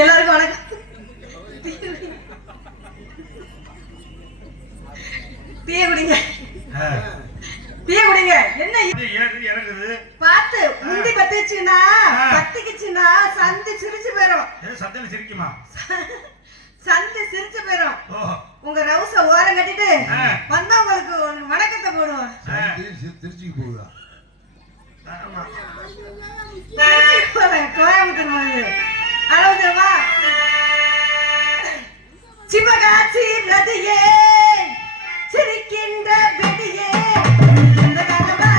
எல்லாருக்கும் வணக்கம். டீ குடிங்க, டீ குடிங்க. என்ன பார்த்து முந்தி பத்திச்சுன்னா பத்திக்குச்சுன்னா சந்தி சிரிச்சு போயிரும். சந்தி சிரிக்குமா? சந்தி சிரிச்சு போயிரும். உங்க ரவுச ஓரம் கட்டிட்டு வந்தா உங்களுக்கு வணக்கத்தை போடுவோம். திருச்சிக்கு போகுதா? கோயம்புத்தூர் வந்து அளவுமா சிவகாசி நதியே சிரிக்கின்ற வெடியே இந்த காலமா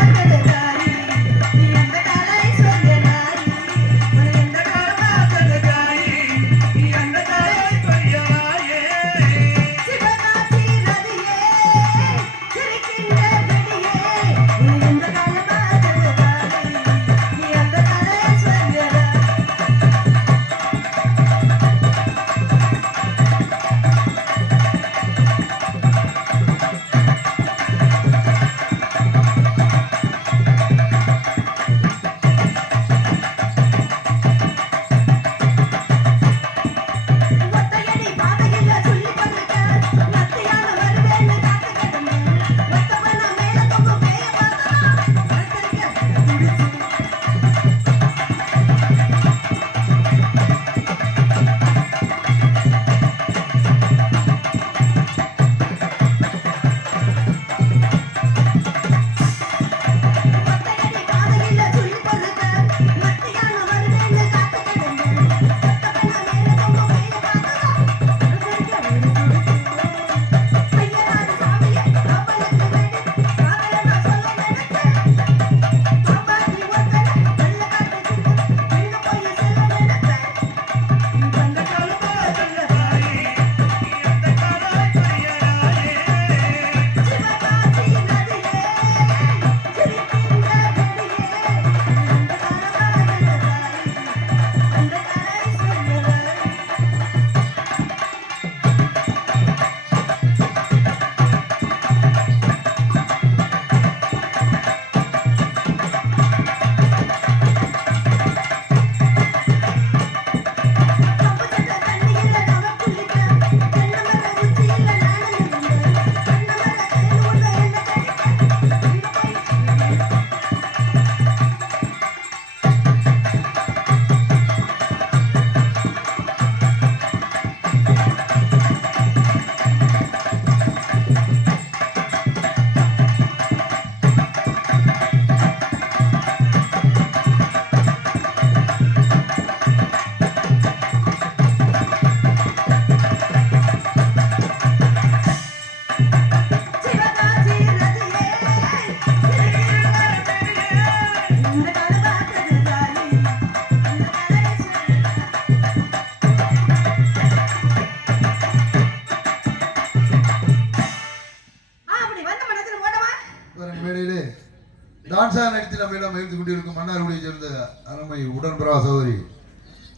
டான்ஸாக நடித்து நம்ம எல்லாம் மகிழ்ந்து கொண்டிருக்கும் மன்னார்குடியை சேர்ந்த அருமை உடன்பிறவா சகோதரி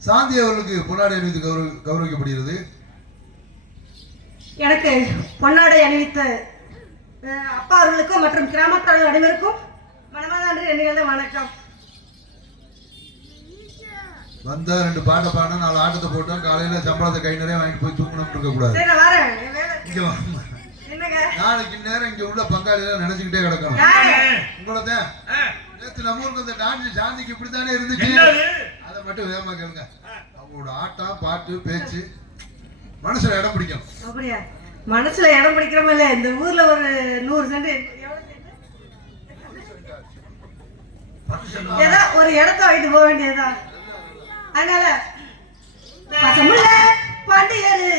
சாந்தி அவர்களுக்கு பொன்னாடை அணிவித்து கௌரவிக்கப்படுகிறது. எனக்கு பொன்னாடை அணிவித்த அப்பா அவர்களுக்கும் மற்றும் கிராமத்தார்கள் அனைவருக்கும் மனமார்ந்த எண்ணிகள் வணக்கம். வந்தா 2 பாட்டை பாடினா 4 ஆட்டத்தை போட்டோம். காலையில சம்பளத்தை கை நிறைய வாங்கிட்டு போய் தூங்கணும் இருக்க கூடாது. நாளைக்கு நேரம் இங்க உள்ள பங்காளிகள் நினைச்சுக்கிட்டே கிடக்கணும். உங்களதான் நேற்று நம்ம ஊருக்கு அந்த டான்ஸ் சாந்திக்கு இப்படித்தானே இருந்துச்சு. அதை மட்டும் வேகமா கேளுங்க. அவங்களோட ஆட்டம் பாட்டு பேச்சு மனசுல இடம் பிடிக்கும். அப்படியா? மனசுல இடம் பிடிக்கிறோமில்ல. இந்த ஊர்ல ஒரு 100 சென்ட் ஏதோ ஒரு இடத்த வாங்கிட்டு போக வேண்டியதுதான். அதனால பசமுல்ல பாண்டியரு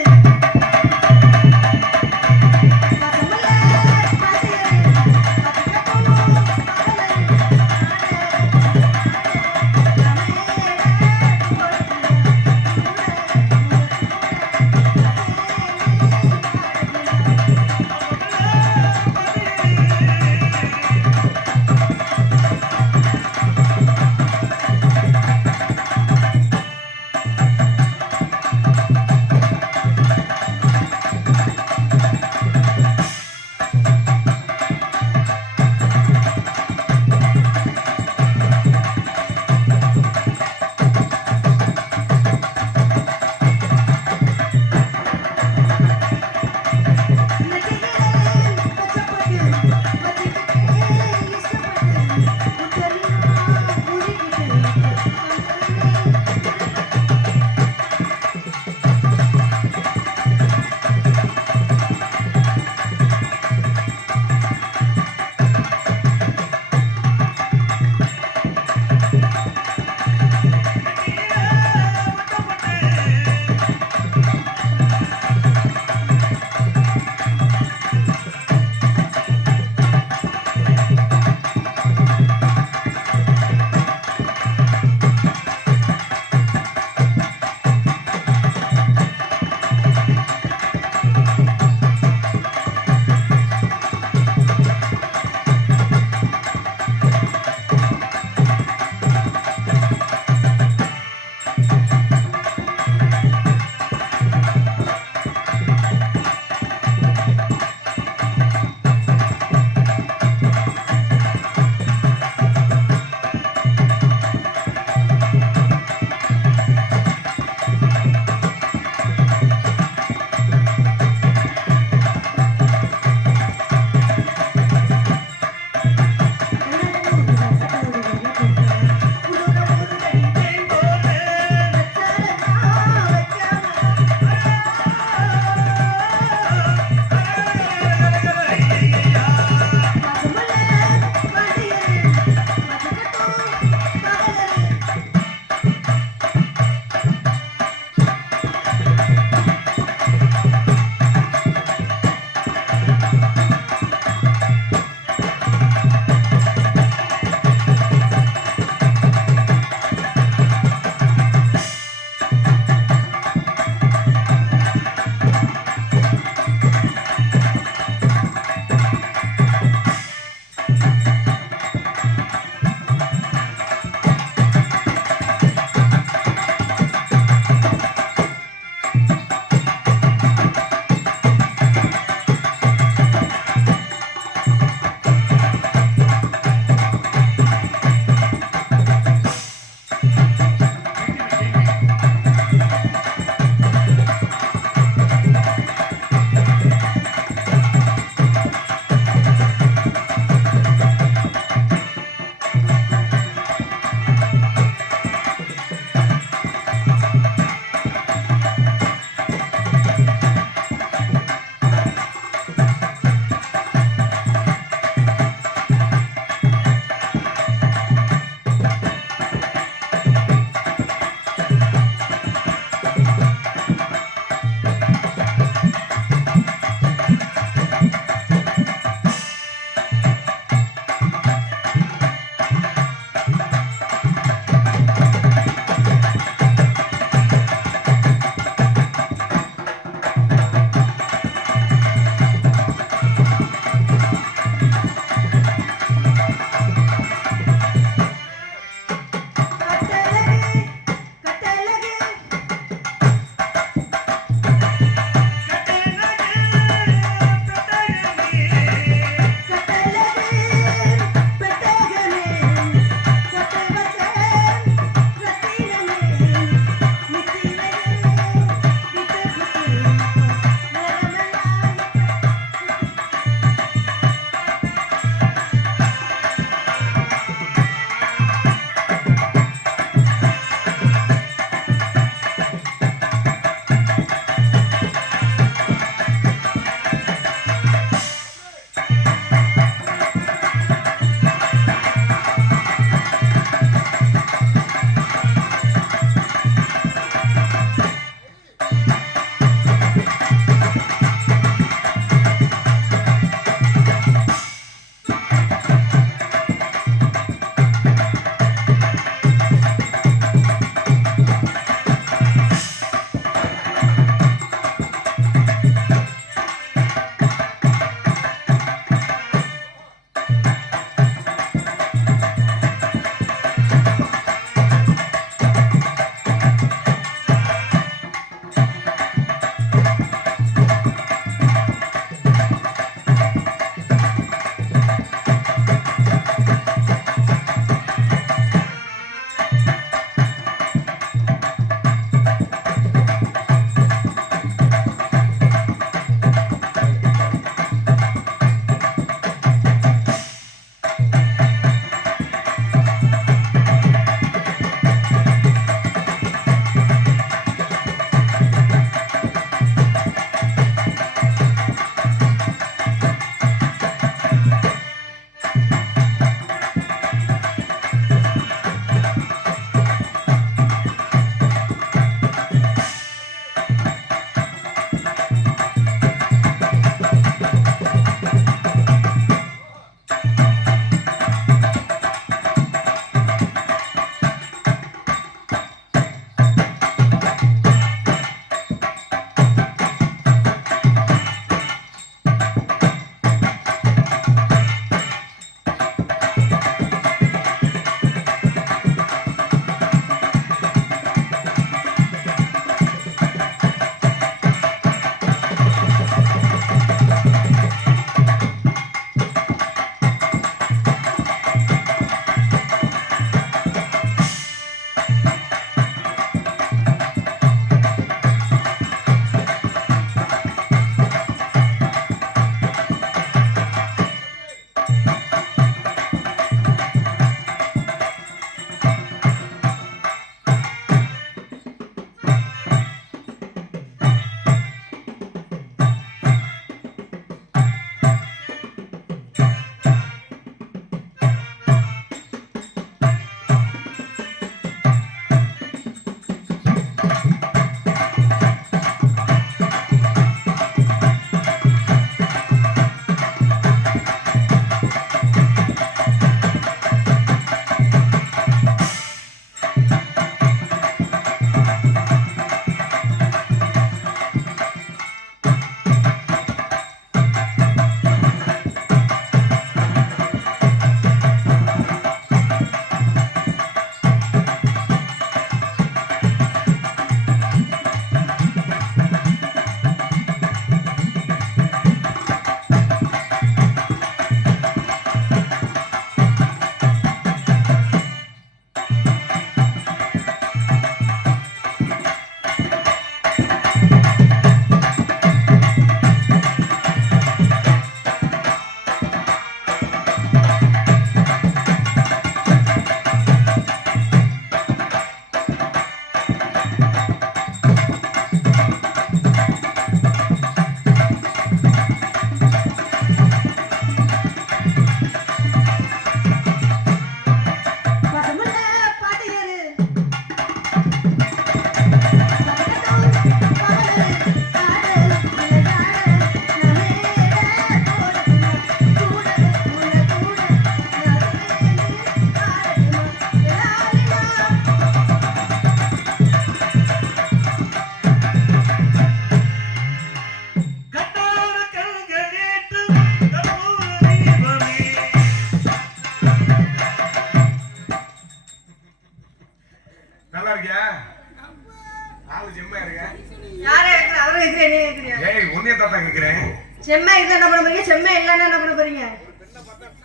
அதான்டா கேக்குறேன். செம்மை இருந்தா என்ன பண்ண போறீங்க, செம்மை இல்லன்னா என்ன பண்ண போறீங்க?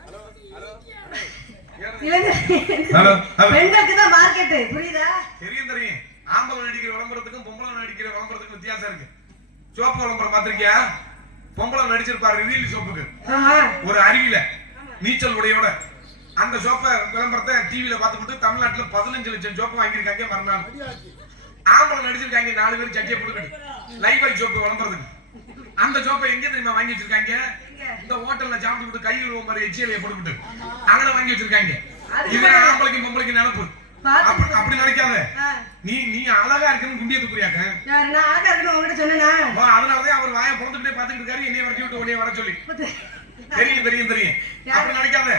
Hello hello. பெண்களுக்கு தான் மார்க்கெட், புரியுதா? தெரியும். ஆம்பளை நடிக்கிற விளம்பரத்துக்கும் பொம்பளை நடிக்கிற விளம்பரத்துக்கும் வித்தியாசம் இருக்கு. சோப்பு விளம்பரம் பாத்திருக்கியா? பொம்பளை நடிச்சிருப்பாரு ரிவீல் சோப்புக்கு ஒரு அருவியில நீச்சல் உடையோட. அந்த சோப்பை விளம்பரத்தை டிவில பார்த்துக்கிட்டு தமிழ்நாட்டுல 15 லட்சம் சோப்பு வாங்கியிருக்காங்க மறுநாள். ஆம்பளை நடிச்சிருக்காங்க 4 பேர் சட்டியை போட்டுக்கிட்டு லைஃபாய் சோப்பு விளம்பரத்துக்கு. அந்த சோப்பை எங்க தெரியுமா வாங்கி வச்சிருக்காங்க? இந்த ஹோட்டல்ல சாப்பிட்டு கை கழுவ மாதிரி எச்சியலையை போட்டுக்கிட்டு அங்கே வாங்கி வச்சிருக்காங்க. இது ஆம்பளைக்கும் பொம்பளைக்கும் நினைப்பு. அப்படி நினைக்காத. நீ அழகா இருக்குன்னு குண்டிய துப்புறியாக்க. நான் அழகா இருக்குன்னு உங்ககிட்ட சொன்னேனா? அதனாலதான் அவர் வாயை பொழுதுகிட்டே பாத்துக்கிட்டு இருக்காரு. என்னைய வரச்சு விட்டு உன்னைய வர சொல்லி. தெரியும். அப்படி நினைக்காத.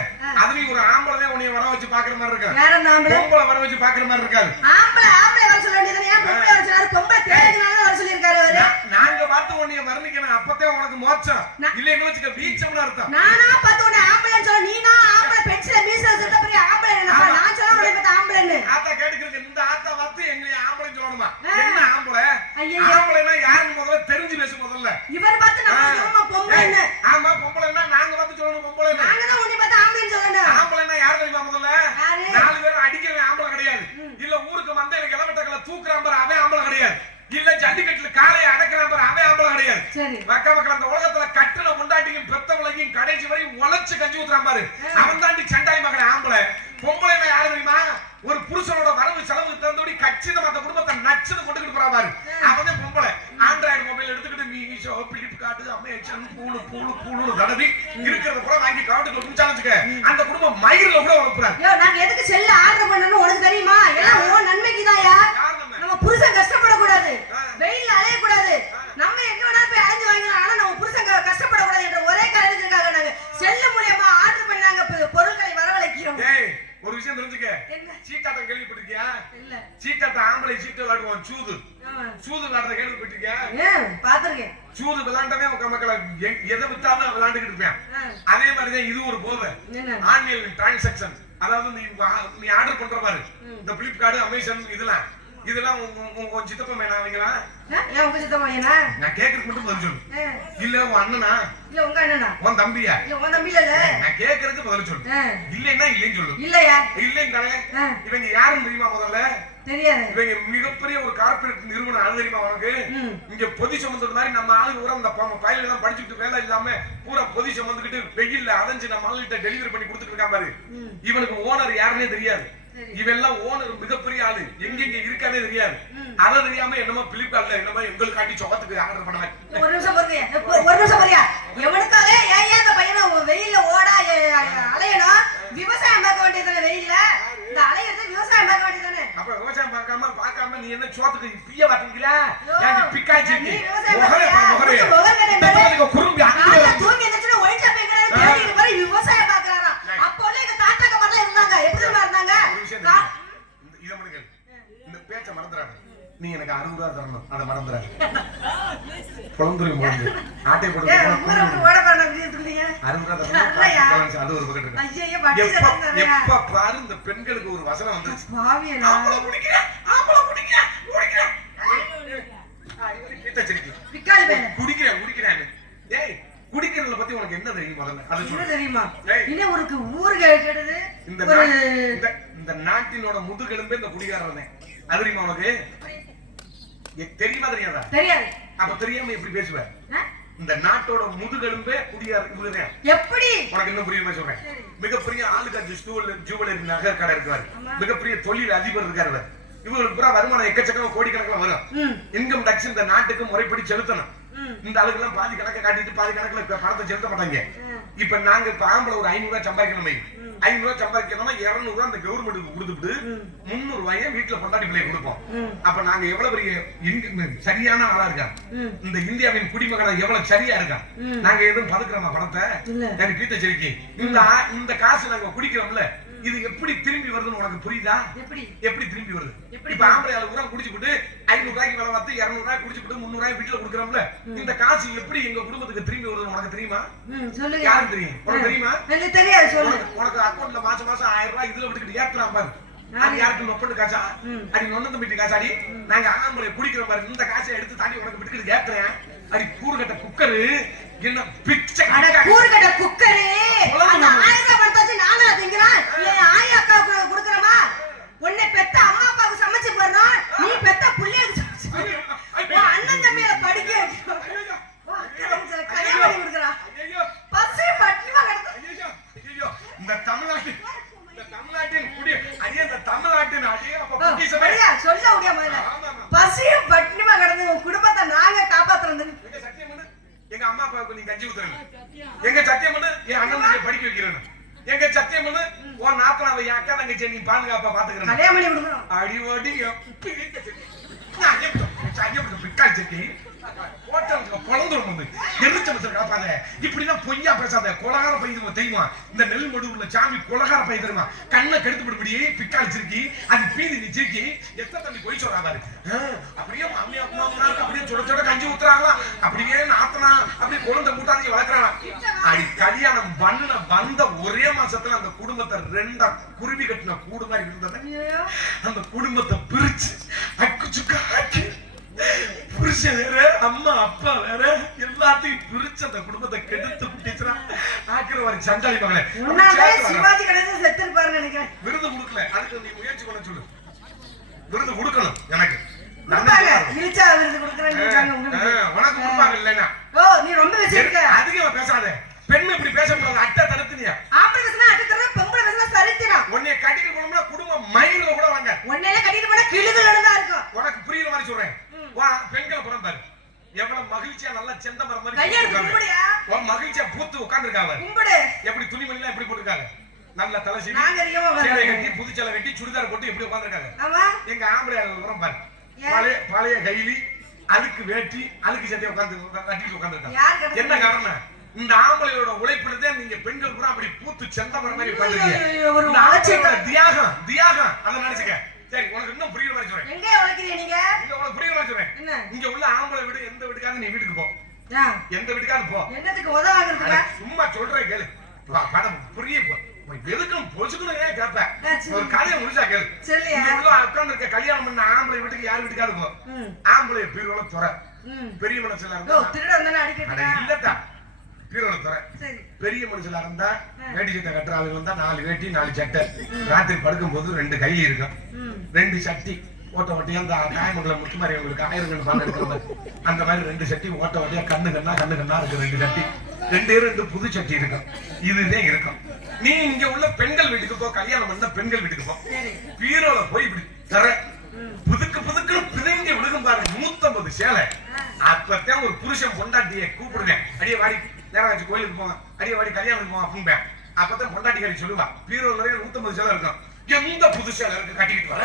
அதுலயும் ஒரு ஆம்பளை உன்னைய வர வச்சு பாக்குற மாதிரி இருக்கா? பொம்பளை வர வச்சு பாக்குற மாதிரி இருக்காது. ஆம்பளை வர சொல்ல வேண்டியது ஏன் பொம்பளை வர சொன்னாரு? பொம்பளை தேடினால வர சொல்லி இருக்காரு அவரு. நாங்க பார்த்து உன்னைய வர்ணிக்கணும். அப்பதே உனக்கு மோட்சம். இல்லன்னு வச்சுக்க வீச்சம்னு அர்த்தம். நானா பார்த்து உன்னை ஆம்பளைன்னு சொல்ல, நீனா ஆம்பளை பென்சில மீச சொல்ற பெரிய ஆம்பளை என்னப்பா? நான் சொல்ல உன்னை பார்த்து ஆம்பளைன்னு. ஆத்தா கேட்டுக்கிறது இந்த ஆத்தா பார்த்து எங்களை ஆம்பளைன்னு சொல்லணுமா? என்ன ஆம்பளை? ஆம்பளைனா யாருன்னு முதல்ல தெரிஞ்சு பேசு முதல்ல. இவர் பார்த்து நம்ம சொல்லணுமா பொம்பளைன்னு? ஆமா பொம்பளைன்னா நாங்க பார்த்து சொல்லணும் பொம்பளை. நாங்க தான் உன்னை பார்த்து ஆம்பளைன்னு சொல்லணும். ஆம்பளைன்னா யார் தெரியுமா முதல்ல? 4 பேர் அடிக்கிறவன் ஆம்பளை கிடையாது. இல்ல ஊருக்கு மந்தையில கிளவட்டக்கல தூக்குறான் பாரு அவன் ஆம்பளை கிடையாது. இல்ல ஜல்லிக்கட்டுல காளையை அடக்குறான் பாரு அவன் ஆம்பளை கிடையாது. சரி. மக்கள் அந்த உலகத்துல கட்டுல முண்டாட்டியும் பெத்தவளையும் கடைசி வரை உழைச்சு கஞ்சி ஊத்துறான் பாரு அவன் தாண்டி சண்டாய் மகன் ஆம்பளை. பொம்பளைன்னா யாரு தெரியுமா? ஒரு புருஷனோட வரவு செலவு தந்தபடி கச்சிதமா அந்த குடும்பத்தை நச்சுன்னு கொண்டுகிட்டு போறா பாரு அவன் பொம்பளை. ஆண்ட்ராய்டு மொபைல் எடுத்துக்கிட்டு மீஷோ பிளிப்கார்ட் அமேசான் பூளு தடவி இருக்கிறத கூட வாங்கி கவுண்டுக்குள்ள குடிச்சாலுச்சுக்க அந்த குடும்பம் மயிரில கூட வளர்ப்புறாங்க. நாங்க எதுக்கு செல்ல ஆர்டர் பண்ணணும் உனக்கு தெரியுமா? எல்லாம் உன் நன்மைக்கு தான்யா. நம்ம புருஷன் கஷ்டப்படக்கூடாது, வெயில்ல அலையக்கூடாது, நம்ம எங்க வேணாலும் போய் அலைஞ்சு வாங்கலாம். ஆனா நம்ம புருஷன் கஷ்டப்படக்கூடாது என்ற ஒரே காரணத்துக்காக நாங்க செல்ல மூலமா ஆர்டர் பண்ணி நாங்க பொருட்களை வரவழைக்கிறோம். ஒரு விஷயம் தெரிஞ்சுக்க. சீட்டாட்டம் கேள்விப்பட்டிருக்கியா? இல்ல. சீட்டாட்டம் ஆம்பளை சீட்டு விளையாடுவான். சூது விளையாடுறத கேள்விப்பட்டிருக்கியா? பாத்துருக்கேன். சூது விளையாண்டவே மக்களை எதை வித்தாலும் விளையாண்டுகிட்டு இருப்பேன். அதே மாதிரிதான் இது ஒரு போதை. Online transaction. அதாவது நீ ஆர்டர் பண்ற பாரு இந்த பிளிப்கார்ட் அமேசான் இதெல்லாம் உன் சித்தப்பா மேனாவீங்களா? ஏன் உங்க சித்தப்பா பையனா? நான் கேக்குறது மட்டும் பதில் சொல்லு. இல்ல உன் அண்ணனா? இல்ல உங்க அண்ணனா? உன் தம்பியா? இல்ல உன் தம்பி இல்ல. நான் கேக்குறதுக்கு பதில் சொல்லு. இல்லைன்னா இல்லைன்னு சொல்லு. இல்லையா? இல்லைன்னு தானே. இவங்க யாருன்னு தெரியுமா முதல்ல? தெரியாது. இவங்க மிகப்பெரிய ஒரு கார்ப்பரேட் நிறுவனம். அது தெரியுமா உனக்கு? இங்க பொதி சுமந்தது மாதிரி நம்ம ஆளுங்க பூரா இந்த பயில எல்லாம் படிச்சுட்டு வேலை இல்லாம பூரா பொதி சுமந்துக்கிட்டு வெயில்ல அலைஞ்சு நம்ம ஆளுகிட்ட டெலிவரி பண்ணி கொடுத்துட்டு இருக்கான் பாரு. இவனுக்கு ஓனர் யாருன்னே தெரியாது. இவெல்லாம் ஓனர் மிகப்பெரிய ஆளு. எங்கெங்க இருக்கானே தெரியாது. அத தெரியாம என்னமோ பிளிப்கார்ட்ல என்னமோ எங்களுக்கு காட்டி சொகத்துக்கு ஆர்டர் பண்ணாங்க. ஒரு நிமிஷம் பொறுங்க. எவனுக்காக ஏன் இந்த பையனை வெயில்ல ஓடா அலையணும்? விவசாயம் பார்க்க வேண்டியதானே வெயில்ல? இந்த அலையறது விவசாயம் பார்க்க வேண்டியதானே? அப்ப விவசாயம் பார்க்காம நீ என்ன சோத்துக்கு பிய பாத்தீங்களா? ஏன் பிக்காச்சி முகரே குறும்பி ஆள தூங்கி எந்திரச்சு ஒயிட் ஷாப் எங்கடா தேடிட்டு பாரு விவசாயம் பார்க்கறாரா? அப்போல எங்க தாத்தாக்க மாதிரிலாம் இருந்தாங்க. எப்படி இருந்தாங்க? இத மணிக்கு இந்த பேச்ச மறந்துறாத. நீ எனக்கு 60 ரூபாய் தரணும். அத மறந்துறாத. பொளந்துரி மோந்து ஆட்டை போட்டு ஓட பண்ண விட்டுட்டீங்க. 60 ரூபாய் தரணும். அது ஒரு பக்கெட் இருக்கு. ஐயே வட்டி செலவுங்க. எப்ப பாரு இந்த பெண்களுக்கு ஒரு வசனம் வந்துச்சு. பாவியனா ஆம்பள குடிங்க. பிக்காளி பையன் குடிக்கிறேன். ஏய் குடிக்கிறத பத்தி உனக்கு என்ன தெரியும் முதல்ல? அது சொல்லு. தெரியுமா? இன்னே ஊரு கேடுது. இந்த நாட்டினோட முதுகெலும்பே இந்த குடிகாரனே. அது தெரியுமா உனக்கு? தெரியுமா தெரியாதா? தெரியாது. அப்ப தெரியாம எப்படி பேசுவ? இந்த நாட்டோட முதுகெலும்பே குடிகாரன். எப்படி? உனக்கு இன்னும் புரியுமா சொல்றேன். மிகப்பெரிய ஆளுகாட்சி ஜுவல்லரி நகை கடை இருக்காரு. மிகப்பெரிய தொழில் அதிபர் இருக்காரு. இவங்களுக்கு பூரா வருமானம் எக்கச்சக்கம் கோடிக்கணக்கில் வரும். இன்கம் டாக்ஸ் இந்த நாட்டுக்கு முறைப்படி செலுத்தணும். இந்த ஆளுக்கெல்லாம் பாதி கணக்கை காட்டிட்டு பாதி கணக்குல பணத்தை செலுத்த மாட்டாங்க. இப்ப நாங்க இப்ப ஆம்பளை ஒரு 500 ரூபாய் சம்பாதிக்கணும். 500 ரூபாய் சம்பாதிக்கணும்னா 200 ரூபாய் அந்த கவர்மெண்ட்டுக்கு கொடுத்துட்டு 300 ரூபாயை வீட்டுல பொண்டாட்டி பிள்ளை கொடுப்போம். அப்ப நாங்க எவ்வளவு பெரிய சரியான ஆளா இருக்கா? இந்த இந்தியாவின் குடிமகனா எவ்வளவு சரியா இருக்கா? நாங்க எதுவும் பதுக்குறோமா பணத்தை? எனக்கு கீத்த சரிக்கு இந்த காசு நாங்க குடிக்கிறோம்ல, இது எப்படி திரும்பி வருதுன்னு உனக்கு புரியுதா? எப்படி திரும்பி வருது? இப்ப ஆம்பளை ஆளு கூட குடிச்சுட்டு 500 ரூபாய்க்கு வேலை பார்த்து 200 ரூபாய் குடிச்சுட்டு 300 ரூபாய் வீட்டுல கொடுக்குறோம்ல, இந்த காசு எப்படி எங்க குடும்பத்துக்கு திரும்பி வருதுன்னு உனக்கு தெரியுமா? சொல்லுங்க. யாருக்கு தெரியும்? உனக்கு தெரியுமா? தெரியாது. சொல்லுங்க. உனக்கு அக்கௌண்ட்ல மாசம் 1000 ரூபாய் இதுல விட்டுக்கிட்டு ஏத்துறான் பாரு. அது யாருக்கு நொப்பண்டு காசா? அடி நொண்ணந்து மீட்டு காசாடி. நாங்க ஆம்பளை குடிக்கிற பாரு, இந்த காசை எடுத்து தாண்டி உனக்கு விட்டுக்கிட்டு ஏத்துறேன். அடி கூறுகட்ட குக்கரு என்ன பிச்சை அட கூறுகட்ட குக்கரு அந்த 1000 ரூபாய் பணத்தாச்சு நானா திங்கறான் இல்ல ஆயி அக்காவுக்கு குடுக்குறமா உன்னை பெத்த அம்மா அப்பாவுக்கு சமைச்சு போறோம் நீ பெத்த புள்ளைக்கு அண்ணன் தம்பியை படிக்க கல்யாணம் குடுக்குறா பசி பட்டிமா கிடக்கு இந்த தமிழ்நாட்டின் குடி அடியே இந்த தமிழ்நாட்டின் அடியே அப்ப புத்தி சபையா சொல்ல முடியாம பசியும் பட்டினிமா கிடந்து உன் குடும்பத்தை நாங்க காப்பாத்துறது எங்க சத்தியம் பண்ணு எங்க அம்மா அப்பாவுக்கு நீ கஞ்சி ஊத்துறேன் எங்க சத்தியம் பண்ணு என் அண்ணன் படிக்க வைக்கிறேன் எங்க சத்தியம் பண்ணு உன் நாத்தனாவை என் அக்கா தங்கச்சி நீ பாதுகாப்பா பாத்துக்கிறேன் கல்யாணம் பண்ணி கொடுக்கணும் அடிவோடி பிக்கால் செட்டி ஹோட்டலுக்கு குழந்தைரும் வந்து எரிச்சமத்தில் காப்பாத இப்படிதான் பொய்யா பேசாத கொலகார பையன் தெரியுமா இந்த நெல் மடுவுல சாமி கொலகார பையன் தெரியுமா கண்ணை கெடுத்து விடுபடி பிக்கால் சிரிக்கி அது பீதி நீ சிரிக்கி எத்தனை தண்ணி பொய் சொல்றாரு அப்படியே மாமியா அம்மா அப்படியே சுட சுட கஞ்சி ஊத்துறாங்களா அப்படியே நாத்தனா அப்படியே குழந்தை மூட்டாதி வளர்க்குறாங்களா அது கல்யாணம் பண்ணுன வந்த ஒரே மாசத்துல அந்த குடும்பத்தை 2 குருவி கட்டின கூடு மாதிரி இருந்தது அந்த குடும்பத்தை பிரிச்சு அக்குச்சுக்கு ஆக்கி புருஷன் வேற அம்மா அப்பா வேற எல்லாத்தையும் பிரிச்சு அந்த குடும்பத்தை கெடுத்து குட்டிச்சுனா ஆக்கிரவாரி சண்டாளி மகளே சிவாஜி கணேசன் செத்து இருப்பாருன்னு நினைக்கிறேன் விருது கொடுக்கல அதுக்கு நீ முயற்சி பண்ண சொல்லு விருது கொடுக்கணும் எனக்கு இழிச்சா விருது கொடுக்குறேன்னு உனக்கு கொடுப்பாங்க இல்லைன்னா நீ ரொம்ப வச்சிருக்க அதிகமா பேசாத பெண் இப்படி பேசக்கூடாது அட்டை தடுத்துனியா ஆம்பளை பேசினா அட்டை தடுத்து பொம்பளை பேசினா சரித்திரம் உன்னைய கட்டிட்டு போனோம்னா குடும்பம் மயில கூட வாங்க உன்னையில கட்டிட்டு போனா கிழுதுல தான் இருக்கும் உனக்கு புரியுற மாதிரி சொல்றேன் வா பெண்களை புறம் பாரு எவ்வளவு மகிழ்ச்சியா நல்லா செந்த மரம் மாதிரி கையெடுத்து கும்பிடியா உன் மகிழ்ச்சியா பூத்து உட்கார்ந்திருக்காங்க கும்பிடு எப்படி துணிமணிலாம் எப்படி போட்டுருக்காங்க நல்ல தலை சீவி நாகரிகமா சேலை கட்டி புதுச்சேலை கட்டி சுடிதார் போட்டு எப்படி உட்கார்ந்திருக்காங்க ஆமா எங்க ஆம்பளை புறம் பாரு பழைய கைலி அதுக்கு வேட்டி அதுக்கு சட்டையை உட்கார்ந்து கட்டிட்டு உட்கார்ந்திருக்காங்க என்ன காரணம் இந்த ஆம்பளையோட உழைப்புறதே நீங்க பெண்கள் கூட அப்படி பூத்து செந்த மரம் மாதிரி உட்கார்ந்திருக்கீங்க தியாகம் அதை நினைச்சுக்க சரி உனக்கு இன்னும் புரியுற மாதிரி சொல்றேன் எங்க உழைக்கிறீங்க நீங்க இங்க உனக்கு புரியுற மாதிரி சொல்றேன் இங்க உள்ள ஆம்பளை வீடு எந்த வீட்டுக்காவது நீ வீட்டுக்கு போ எந்த வீட்டுக்காவது போ என்னத்துக்கு உதவாங்கிறதுக்கு சும்மா சொல்றேன் கேளு படம் புரிய எதுக்கும் பொசுக்கணும் ஏன் கேட்பேன் ஒரு கதையை முடிச்சா கேளு உட்கார்ந்து இருக்க கல்யாணம் பண்ண ஆம்பளை வீட்டுக்கு யார் வீட்டுக்காவது போ ஆம்பளை பீரோல துறை பெரிய மனசுல இருந்தா இல்லட்டா பீரோல துறை பெரிய மனுஷனா இருந்தா வேட்டி சட்டை கட்டுற ஆளுங்க வந்தா 4 வேட்டி 4 சட்டை ராத்திரி படுக்கும் போது 2 கைலி இருக்கும் 2 சட்டி ஓட்ட ஓட்டியா அந்த காயமங்கலம் முத்துமாரி உங்களுக்கு 1000 பால் எடுக்கிற அந்த மாதிரி 2 சட்டி ஓட்ட ஓட்டியா கண்ணு கண்ணா இருக்கு 2 சட்டி 2 புது சட்டி இருக்கும் இதுதான் இருக்கும் நீ இங்க உள்ள பெண்கள் வீட்டுக்கு போ கல்யாணம் பண்ண பெண்கள் வீட்டுக்கு போ பீரோல போய் இப்படி தர புதுக்கு பிதுங்கி விழுகும் பாரு 150 சேலை அப்பதான் ஒரு புருஷன் பொண்டாட்டியை கூப்பிடுங்க அடியே வாடி நேரம் வச்சு கோயிலுக்கு போங்க அடியே வாடி கல்யாணத்துக்கு போங்க அப்படின்பேன் அப்பதான் பொண்டாட்டிக்காரி சொல்லுவா பீரோல நிறைய 150 சேலை இருக்கும் எந்த புது சேலை இருக்கு கட்டிக்கிட்டு வர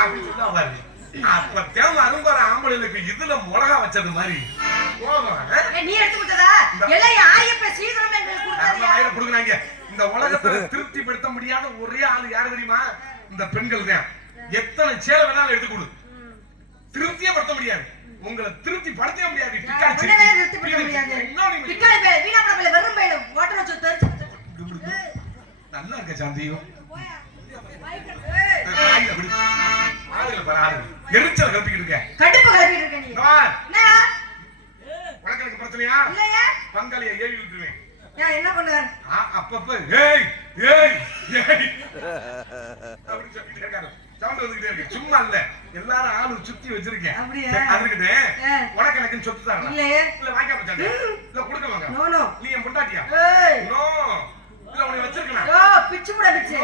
அப்படின்னு சொல்லுவா பாரு அப்பதான் அரும்பார ஆம்பளைகளுக்கு இதுல மிளகா வச்சது மாதிரி நீ எடுத்து விட்டதா எல்லாம் ஆயப்ப சீக்கிரமே எங்களுக்கு கொடுக்குறாங்க இந்த உலகத்துல திருப்திப்படுத்த முடியாத ஒரே ஆளு யாரு தெரியுமா இந்த பெண்கள் தான் எத்தனை சேலை வேணாலும் எடுத்து கொடு திருப்தியே படுத்த முடியாது உங்களை திருப்தி படுத்தவே முடியாது நல்லா இருக்க சாந்தியும் எரிச்சல் கலப்பிக்கிட்டு இருக்க உனக்கு எனக்கு பிரச்சனையா பங்காளியை ஏவி விட்டுருவேன் என்ன பண்ணுவார் அப்பப்ப ஏய் ஏய் ஏய் அப்படின்னு சொல்லிட்டே இருக்காரு சவுண்ட் வந்துகிட்டே இருக்கு சும்மா இல்ல எல்லாரும் ஆளு சுத்தி வச்சிருக்கேன் அதுக்கிட்டே உனக்கு எனக்கு சொத்து தான் இல்ல வாங்கி வச்சாங்க இல்ல கொடுக்கலாங்க நீ என் பொண்டாட்டியா நோ இல்ல உன்னை வச்சிருக்கேன் பிச்சு புட பிச்சு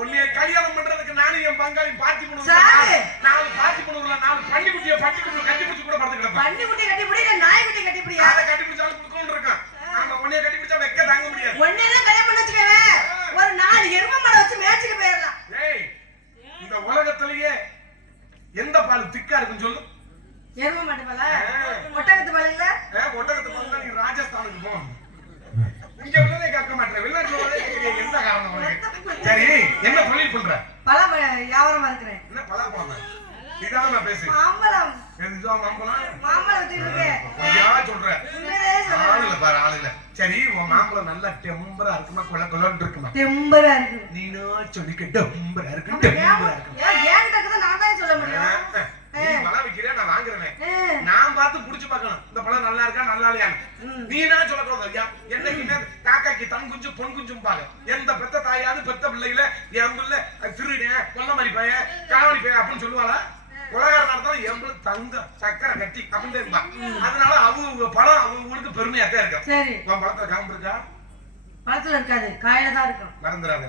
உன்னை கல்யாணம் பண்றதுக்கு நானும் என் பங்காளி பாத்தி பண்ணுவேன் 4 பாத்தி பண்ணுவல 4 பன்னி குட்டியை கட்டி பிடிச்சு கூட படுத்து கிடப்பேன் பன்னி குட்டி கட்டி பிடி நாய் குட்டி கட்டி பிடியா அத கட்டி பிடிச்சாலும் குடுக்கணும் இருக்கேன் ஆமா உன்னை கட்டி பிடிச்சா வெக்க தாங்க முடியாது உன்னை எல்லாம் கல்யாணம் பண்ண வச்சுக்கவே ஒரு 4 எருமை மாடு வச்சு மேய்ச்சிட்டு போயிரலாம் ஏய் இந்த உலகத்திலேயே எந்த பால் திக்கா இருக்குன்னு சொல்லு எருமை மாடு பாலா ஒட்டகத்து பால் இல்ல ஒட்டகத்து பால் நீ ராஜஸ்தானுக்கு போ இங்க உள்ளதே கேட்க மாட்டேன் வெளிநாட்டுல உள்ளதே கேட்க என்ன காரணம் உனக்கு சரி என்ன தொழில் பண்ற பழம் வியாபாரமா இருக்கிறேன் என்ன பழம் இதான நான் பேசு மாம்பழம் எதுதான் மாம்பழம் வச்சிருக்கேன் ஐயா சொல்றேன் ஆளுல பாரு ஆளுல சரி உன் மாம்பழம் நல்லா டெம்பரா இருக்குமா கொலன்னு இருக்குமா டெம்பரா இருக்கு நீனோ சொல்லிக்க டெம்பரா இருக்கு ஏன் நான் தான் சொல்ல முடியும் நீ மழை வைக்கிறேன் நான் வாங்குறேன் நான் பார்த்து புடிச்சு பார்க்கணும் நல்லா இருக்கா நல்லா இல்லையா நீ என்ன சொல்லக்கூடாது ஐயா. என்னைக்குமே காக்காக்கு தன் குஞ்சு பொன் குஞ்சும் பாங்க. எந்த பெத்த தாயாவது பெத்த பிள்ளைகள என் பிள்ளை திருடேன் கொல்ல மாதிரி பையன் காவலி பையன் அப்படின்னு சொல்லுவாளா? உலகம் நடந்தாலும் என் பிள்ளை தங்க சக்கரை கட்டி அப்படின்னு இருப்பா. அதனால அவங்க பழம் அவங்களுக்கு பெருமையா தான் இருக்கும். சரி உன் பழத்தை காம்பு இருக்கா? பழத்துல இருக்காது, காயில தான் இருக்கும். மறந்துடாத.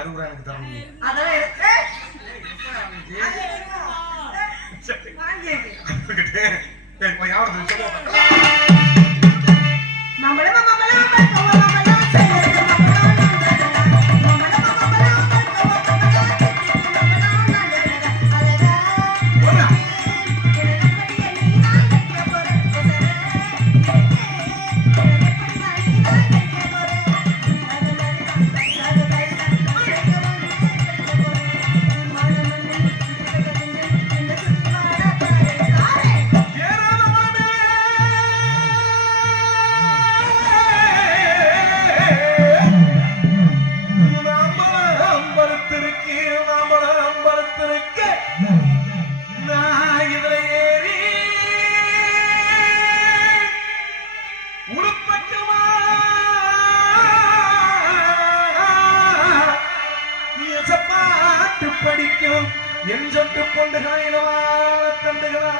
அறுபது எனக்கு தரணும். அதெல்லாம் படிக்கும் என் சொட்டு பொண்டுகளா தண்டுகளா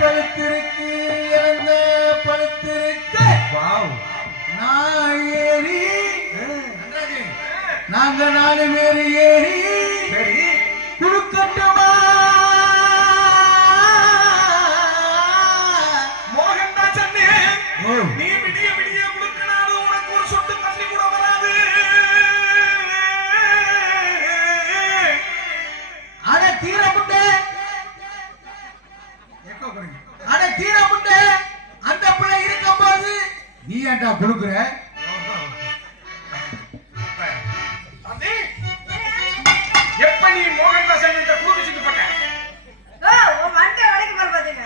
பழுத்திருக்கு இழந்த பழுத்திருக்கு நான் ஏறி நாங்க 4 பேர் ஏறி குடுக்கட்டுமா? நீ விடிய விடிய கொடுக்கணும், உனக்கு ஒரு சொட்டு தண்ணி கூட வராது. அட கீரை முட்டை அட கீரை முட்டை அந்த பிள்ளை இருக்கும் போது நீ ஏன்டா கொடுக்குற? எப்ப நீ மோகன்தாசன் கிட்ட கூப்பிட்டு போட்ட வண்டி வரைக்கும் போற பாத்தீங்க.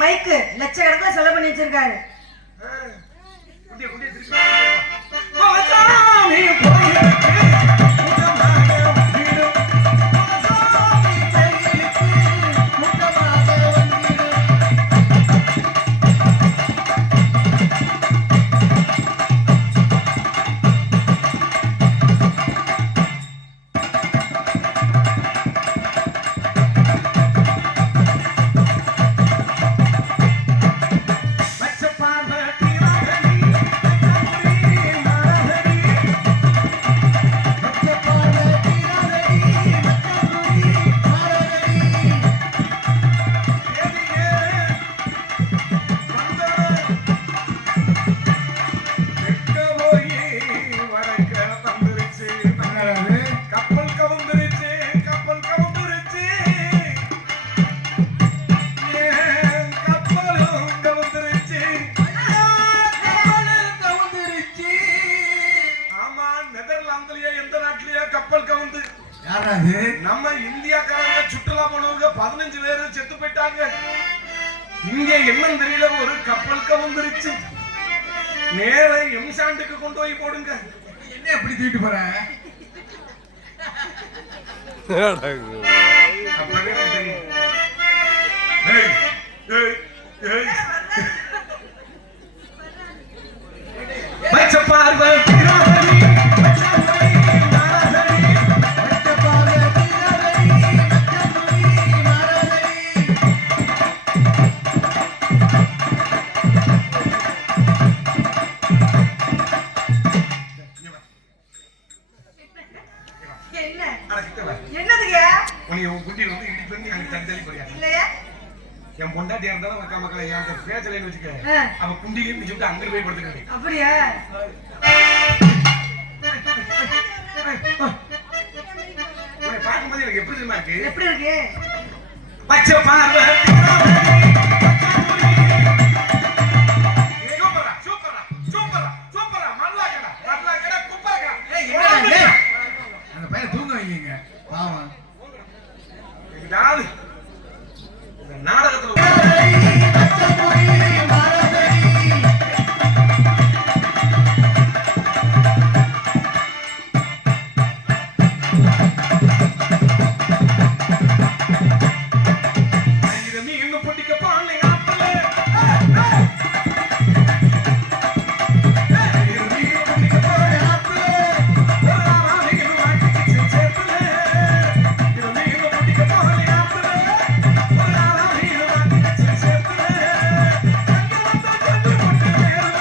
மைக்கு லட்சக்கணக்கில் செலவு பண்ணி வச்சிருக்காரு. என்னது நம்ம இந்தியாக்காரங்க சுற்றுலா போனவங்க 15 பேர் செத்து போயிட்டாங்க. இங்க என்னன்னு தெரியல, ஒரு கப்பல் கவுந்துருச்சு. நேர எம்சாண்டுக்கு கொண்டு போய் போடுங்க. என்ன எப்படி தூக்கிட்டு போற? அப்பவே எனக்கு தெரியும். ஏய், ஏய், ஏய். பச்சை பார்வை திராவடி, பச்சை மொழி நாரதடி, பச்சை பார்வை திராவடி, பச்சை மொழி நாரதடி. என்ன அடக்கிட்டவ. என்னதுங்க உன்னை உன் குட்டி வந்து இடி பண்ணி அங்க தள்ளி போறியா? இல்லையா என் பொண்டாட்டியா இருந்தாலும் மக்கா மக்கள என் பேச்சலைன்னு வச்சுக்க. ஆ. அவ குண்டிலையும் பிடிச்சுட்டு அங்க போய் படுத்துக்கிறேன். அப்படியா உன்னை பார்க்கும்போது எனக்கு எப்படி தெரியுமா இருக்கு? எப்படி இருக்கு பச்சை பார்வை திராவடி, பச்சை மொழி. சூப்பரா, சூப்பரா, சூப்பரா, சூப்பரா. மல்லாக்கடா, மல்லாக்கடா, குப்பரக்கடா. அந்த பையனை தூங்க வைங்க பாவம். நாலு இந்த நாடகத்துல மீன் பொட்டிக்க பானை ஆப்பல மீன் பொட்டிக்க பானை ஆப்பல ஒரு ஆவானிக்கு மாட்டிக்கு சேப்பல மீன் பொட்டிக்க பானை ஆப்பல ஒரு ஆவானிக்கு மாட்டிக்கு சேப்பல அங்க வந்த கொண்டு கொண்டு நேரல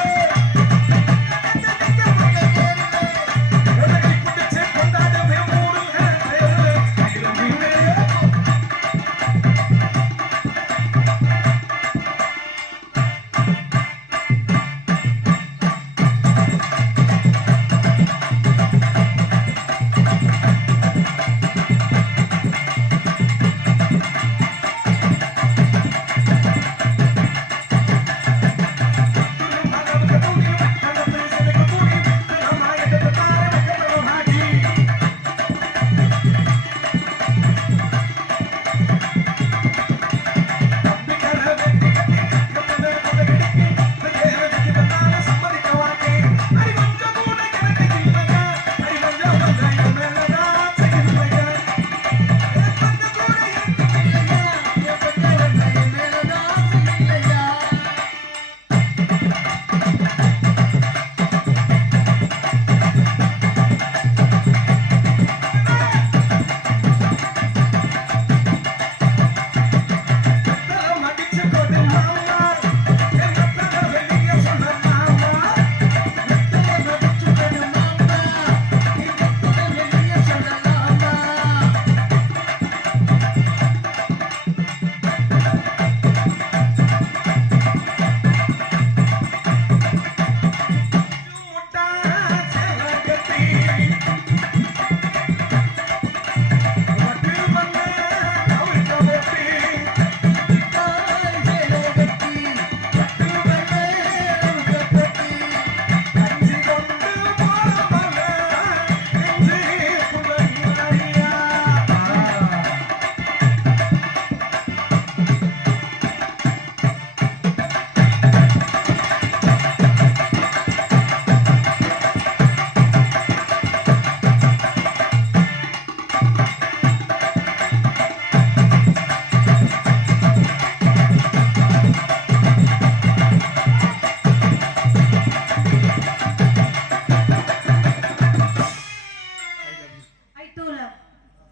எனக்கு பிடிச்ச கொண்டாடவே மூடுங்க இது மீன்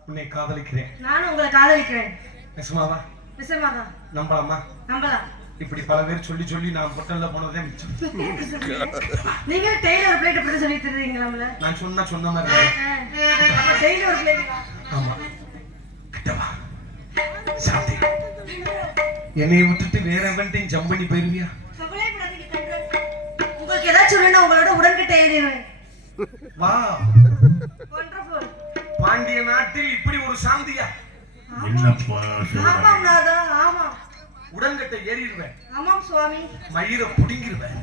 உன்னை காதலிக்கிறேன். நானும் உங்களை காதலிக்கிறேன். நிஜமாவா? நிஜமாவா? நம்பலாமா? நம்பலாம். இப்படி பல பேர் சொல்லி சொல்லி நான் பொட்டல்ல போனதே மிச்சம். நீங்க டெய்லி ஒரு பிளேட் அப்படி சொல்லி தருவீங்களாம்ல? நான் சொன்ன மாதிரி. அப்ப டெய்லி ஒரு பிளேட். ஆமா. கிட்டவா. சாந்தி. என்னை விட்டுட்டு வேற எவன்டையும் ஜம்ப் பண்ணி போயிருவியா? கவலைப்படாதீங்க கண்ட்ரோல். உங்களுக்கு ஏதாச்சும் சொல்லணும் உங்களோட உடன்கிட்ட எழுதிடுவேன். வா. வண்டர்ஃபுல். பாண்டிய நாட்டில் இப்படி ஒரு சாந்தியா? என்னப்பா ஆமாம் நாதா, ஆமாம். உடன்கட்டை ஏறிடுவேன். ஆமாம் சுவாமி. மயிரை புடிங்கிடுவேன்.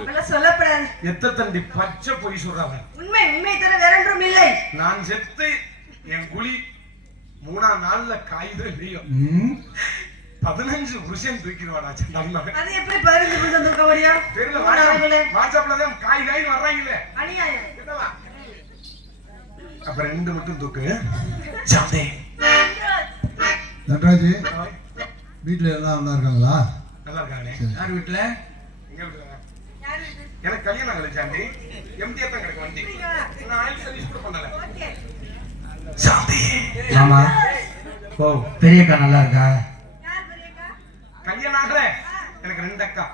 அதெல்லாம் சொல்லப்படாது. எத்த தண்டி பச்சை பொய் சொல்றவன். உண்மை உண்மை தர வேற ஒன்றும் இல்லை. நான் செத்து என் குழி 3ஆம் நாள்ல காயுதோ இல்லையோ 15 புருஷன் தூக்கிடுவாடா சண்டாங்க. அது எப்படி 15 புருஷன் தூக்க முடியும்? தெரியல, வாட்ஸ்அப்ல தான் காய் வர்றாங்கல்ல. அநியாயம். அப்புறம் 2 மட்டும் தூக்கு. சாந்தே. நட்ராஜ் வீட்டுல எல்லாம் நல்லா இருக்காங்களா? நல்லா இருக்காங்களே. யார் வீட்டுல? எங்க வீட்டுல. எனக்கு கல்யாணம் ஆகல சாந்தி. எம்டிஆர் தான் கிடக்கு வண்டி. நான் ஆயில் சர்வீஸ் கூட பண்ணல. ஓகே. சாந்தி. ஆமா. ஓ, பெரியக்கா நல்லா இருக்கா? யார் பெரியக்கா? கல்யாணம் ஆகல. எனக்கு 2 அக்கா.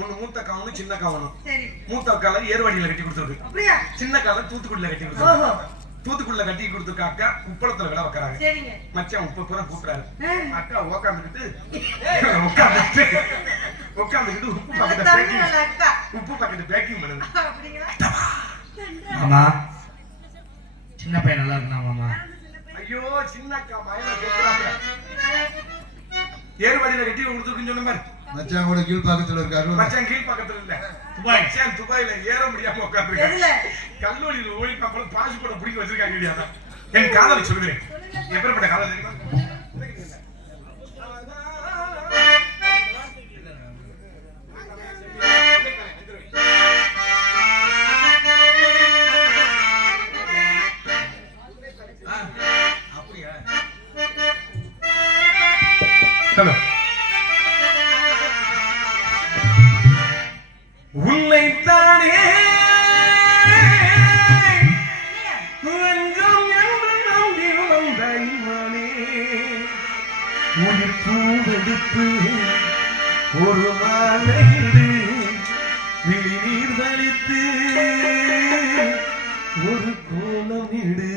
ஒன்னு மூத்த அக்கா, ஒன்னு சின்ன அக்கா. ஒன்னு சரி. மூத்த அக்கால ஏர்வாடியில கட்டி கொடுத்துருக்கு. அப்படியா? சின்ன அக்கால தூத்துக்குடியில கட்டி ஓஹோ. கொடுத்துருக்கு. தூத்துக்குடியில கட்டி கொடுத்துருக்க அக்கா உப்பளத்துல விட வைக்கிறாங்க. சரிங்க. மச்சான் உப்பு பூரா கூப்பிடுறாரு. அக்கா உட்காந்துக்கிட்டு உப்பு பாக்கெட் பேக்கிங் பண்ணுது. அப்படிங்களா? மாமா சின்ன பையன் நல்லா இருக்கா மாமா? ஐயோ சின்ன அக்கா மயல கேக்குறாங்க. ஏர்வாடியில கட்டி கொடுத்துருக்குன்னு சொன்ன மாதிரி மச்சான் கூட கீழ்பாக்கத்துல இருக்காரு. மச்சான் கீழ் பக்கத்துல இல்ல, துபாய். மச்சான் துபாயில ஏற முடியாம உட்கார்ந்துருக்காரு. எதுல? கல்லூரியில ஓடி பாப்பல பாஸ்போர்ட் பிடிக்க வச்சிருக்காங்க இல்லையா? என் காதலை சொல்லுறேன். எப்படிப்பட்ட காதல் தெரியுமா? அப்படியா? ஹலோ. உன்னைத்தானே வென்றும் என்று நம்பி வந்த இவனே, உயிர் பூவெடுத்து ஒரு மாலையிடு, விழி நீர் வலித்து ஒரு கோலமிடு.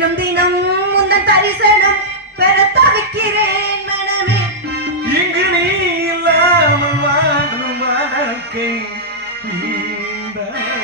தினம் தினம் முந்தன் தரிசனம் பெற தவிக்கிறேன் மனமே. இங்கு நீ இல்லாமல் வாழும் வாழ்க்கை நீதான்